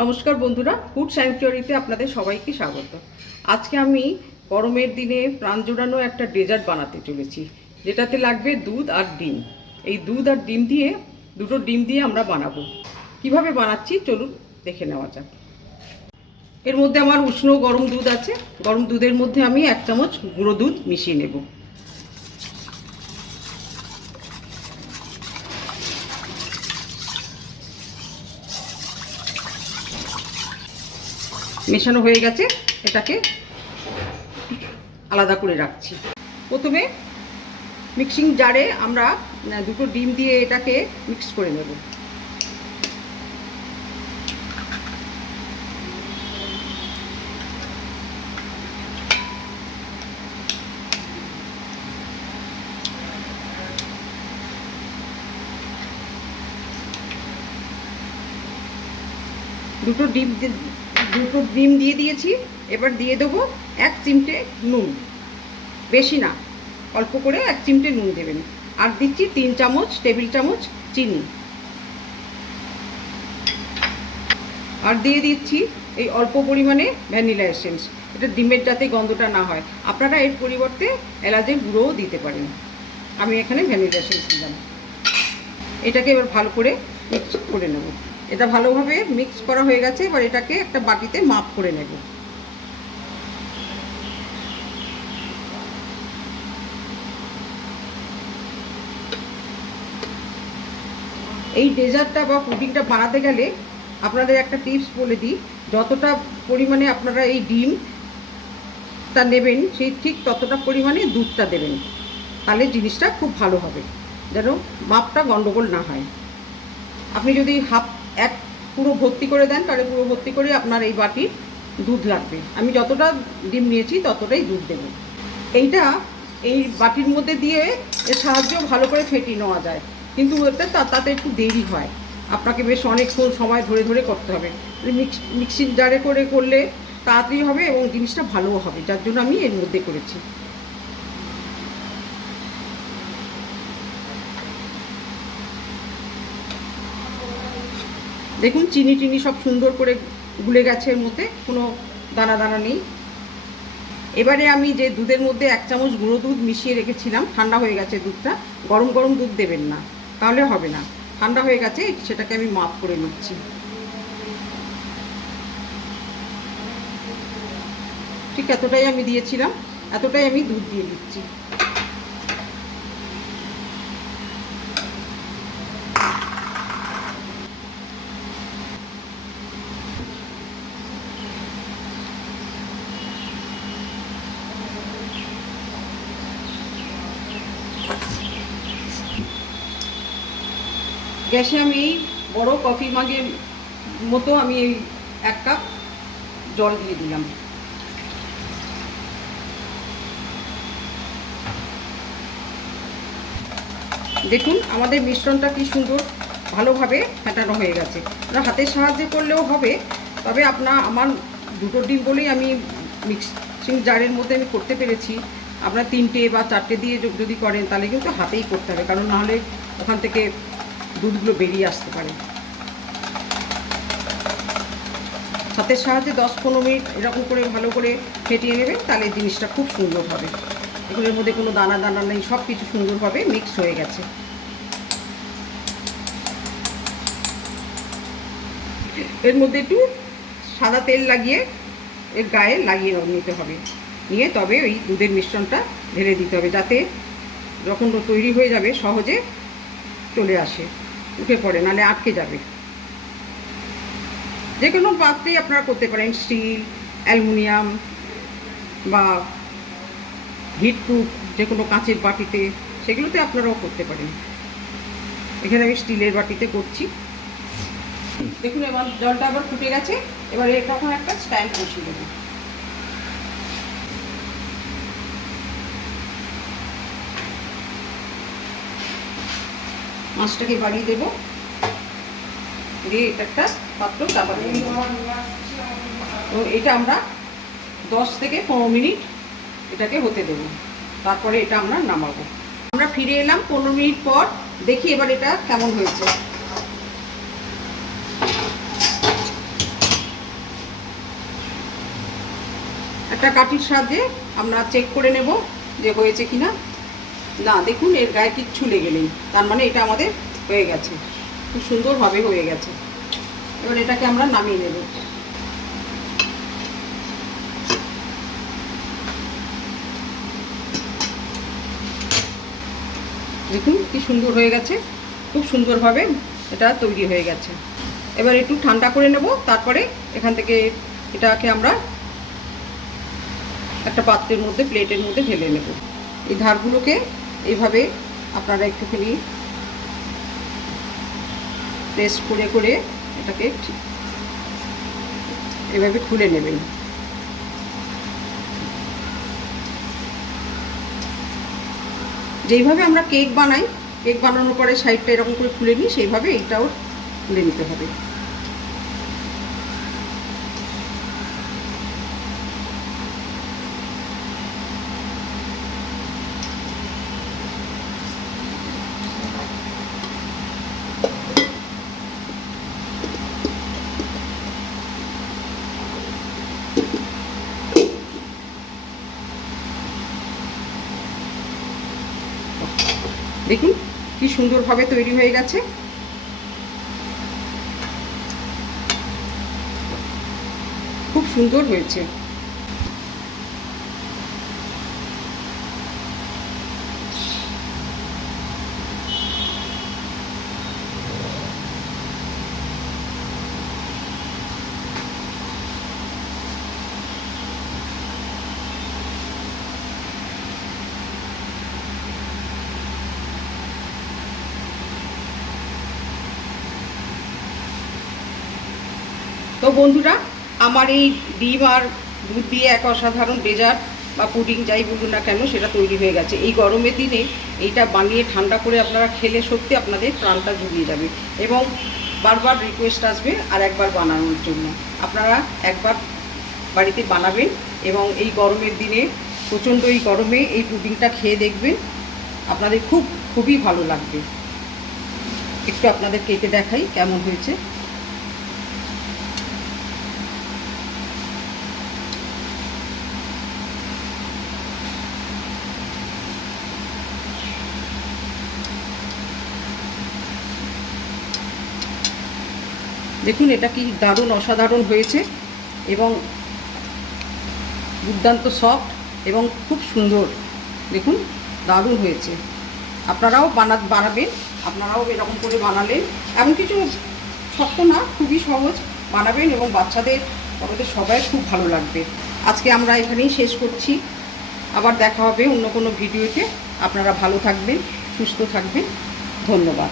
নমস্কার বন্ধুরা, ফুড স্যাংচুয়ারিতে আপনাদের সবাইকে স্বাগত। আজকে আমি গরমের দিনে প্রাণ জোড়ানো একটা ডেজার্ট বানাতে চলেছি, যেটাতে লাগবে দুধ আর ডিম। এই দুধ আর ডিম দিয়ে, দুটো ডিম দিয়ে আমরা বানাবো। কিভাবে বানাচ্ছি চলুন দেখে নেওয়া যাক। এর মধ্যে আমার উষ্ণ গরম দুধ আছে। গরম দুধের মধ্যে আমি 1 চামচ গুঁড়ো দুধ মিশিয়ে নেব। মেশানো হয়ে গেছে, এটাকে আলাদা করে রাখছি। প্রথমে মিক্সিং জারে আমরা দুটো ডিম দিয়ে এটাকে মিক্স করে নেব। দুটো ডিম দিয়ে দিয়েছি। এবার দিয়ে দেবো 1 চিমটে নুন, বেশি না, অল্প করে 1 চিমটে নুন দেবেন। আর দিচ্ছি 3 টেবিল চামচ চিনি। আর দিয়ে দিচ্ছি এই অল্প পরিমাণে ভ্যানিলা এসেন্স। এটা ডিমের যাতে গন্ধটা না হয়। আপনারা এর পরিবর্তে এলাচের গুঁড়োও দিতে পারেন। আমি এখানে ভ্যানিলা এসেন্স দিলাম। এটাকে এবার ভালো করে মিক্স করে নেব। এটা ভালোভাবে মিক্স করা হয়ে গেছে। এবার এটাকে একটা বাটিতে মাপ করে নেব। এই ডেজার্টটা বা পুডিংটা বানাতে গেলে আপনাদের একটা টিপস বলে দিই, যতটা পরিমাণে আপনারা এই ডিমটা নেবেন সেই ঠিক ততটা পরিমাণে দুধটা দেবেন। তাহলে জিনিসটা খুব ভালো হবে, যেন মাপটা গন্ডগোল না হয়। আপনি যদি এক পুরো ভর্তি করে দেন, তাহলে পুরো ভর্তি করে আপনার এই বাটির দুধ লাগবে। আমি যতটা ডিম নিয়েছি ততটাই দুধ দেব। এইটা এই বাটির মধ্যে দিয়ে এর সাহায্যেও ভালো করে ফেটিয়ে নেওয়া যায়, কিন্তু তাতে একটু দেরি হয়। আপনাকে বেশ অনেকক্ষণ সময় ধরে ধরে করতে হবে। মিক্সির জারে করলে তাড়াতাড়ি হবে এবং জিনিসটা ভালোও হবে, যার জন্য আমি এর মধ্যে করেছি। দেখুন চিনি সব সুন্দর করে গুলে গেছে, এর মধ্যে কোনো দানা দানা নেই। এবারে আমি যে দুধের মধ্যে 1 চামচ গুঁড়ো দুধ মিশিয়ে রেখেছিলাম, ঠান্ডা হয়ে গেছে দুধটা। গরম গরম দুধ দেবেন না, তাহলে হবে না। ঠান্ডা হয়ে গেছে, সেটাকে আমি মাপ করে নিচ্ছি। ঠিক এতটাই আমি দিয়েছিলাম, এতটাই আমি দুধ দিয়ে দিচ্ছি। গ্যাসে আমি এই বড় কফি মাগের মতো আমি এই 1 কাপ জল দিয়ে দিলাম। দেখুন আমাদের মিশ্রণটা কি সুন্দর ভালোভাবে ফেটানো হয়ে গেছে। আপনার হাতের সাহায্যে করলেও হবে, তবে আমার দুটো ডিম বলেই আমি মিক্সিং জারের মধ্যে আমি করতে পেরেছি। আপনার 3টে বা 4টে দিয়ে যদি করেন তাহলে কিন্তু হাতেই করতে হবে, কারণ নাহলে ওখান থেকে দুধগুলো বেরিয়ে আসতে পারে। হাতের সাহায্যে 10-15 মিনিট এরকম করে ভালো করে ফেটিয়ে নেবেন, তাহলে জিনিসটা খুব সুন্দর হবে। এগুলোর মধ্যে কোনো দানা দানা নেই, সব কিছু সুন্দরভাবে মিক্স হয়ে গেছে। এর মধ্যে একটু সাদা তেল লাগিয়ে এর গায়ে লাগিয়ে নিতে হবে। নিয়ে তবে ওই দুধের মিশ্রণটা ঢেলে দিতে হবে, যাতে যখন তৈরি হয়ে যাবে সহজে চলে আসে, উঠে পড়ে, নাহলে আটকে যাবে। যে কোনো পাত্রেই আপনারা করতে পারেন, স্টিল, অ্যালুমিনিয়াম বা হিটপ্রুফ যে কোনো কাঁচের বাটিতে, সেগুলোতে আপনারাও করতে পারেন। এখানে আমি স্টিলের বাটিতে করছি। দেখুন এবার জলটা আবার ফুটে গেছে। এবার তখন একটা স্ট্যান্ড বসিয়ে দেবো। মাছটাকে বাড়িয়ে দেবো, দিয়ে এটা একটা পাত্র চাপা দিয়ে দেবো। তো এটা আমরা 10 থেকে 15 মিনিট এটাকে হতে দেবো, তারপরে এটা আমরা নামাবো। আমরা ফিরে এলাম 15 মিনিট পর। দেখি এবার এটা কেমন হয়েছে। একটা কাঠির সাহায্যে আমরা চেক করে নেব যে হয়েছে কি না। না, দেখুন এর গায়ে কিচ্ছু লেগে নেই, তার মানে এটা আমাদের হয়ে গেছে, খুব সুন্দরভাবে হয়ে গেছে। এবার এটাকে আমরা নামিয়ে নেব। দেখুন কি সুন্দর হয়ে গেছে, খুব সুন্দরভাবে এটা তৈরি হয়ে গেছে। এবার একটু ঠান্ডা করে নেব, তারপরে এখান থেকে এটাকে আমরা একটা পাত্রের মধ্যে, প্লেটের মধ্যে ঢেলে নেব। এই ধারগুলোকে এইভাবে আপনারা একটুখানি প্রেস করে করে এটাকে এভাবে খুলে নেবেন। যেইভাবে আমরা কেক বানাই, কেক বানানোর পরে সাইডটা এরকম করে খুলে নিই, সেইভাবে এইটাও খুলে নিতে হবে। দেখুন কি সুন্দরভাবে তৈরি হয়ে গেছে, খুব সুন্দর হয়েছে। তো বন্ধুরা, আমার এই ডিম আর দুধ দিয়ে এক অসাধারণ ডেজার্ট বা পুডিং যাই বলুন না কেন, সেটা তৈরি হয়ে গেছে। এই গরমের দিনে এইটা বানিয়ে ঠান্ডা করে আপনারা খেলে সত্যি আপনাদের প্রাণটা জুড়িয়ে যাবে এবং বারবার রিকোয়েস্ট আসবে আর একবার বানানোর জন্য। আপনারা একবার বাড়িতে বানাবেন এবং এই গরমের দিনে, প্রচণ্ড এই গরমে এই পুডিংটা খেয়ে দেখবেন, আপনাদের খুবই ভালো লাগবে। একটু আপনাদের কেটে দেখাই কেমন হয়েছে। দেখুন এটা কি দারুণ অসাধারণ হয়েছে এবং দুর্দান্ত সফট এবং খুব সুন্দর। দেখুন দারুণ হয়েছে। আপনারাও বানাবেন, আপনারাও এরকম করে বানালেন, এমন কিছু শক্ত না, খুবই সহজ, বানাবেন এবং বাচ্চাদের বড়দের সবাই খুব ভালো লাগবে। আজকে আমরা এখানেই শেষ করছি, আবার দেখা হবে অন্য কোনো ভিডিওতে। আপনারা ভালো থাকবেন, সুস্থ থাকবেন, ধন্যবাদ।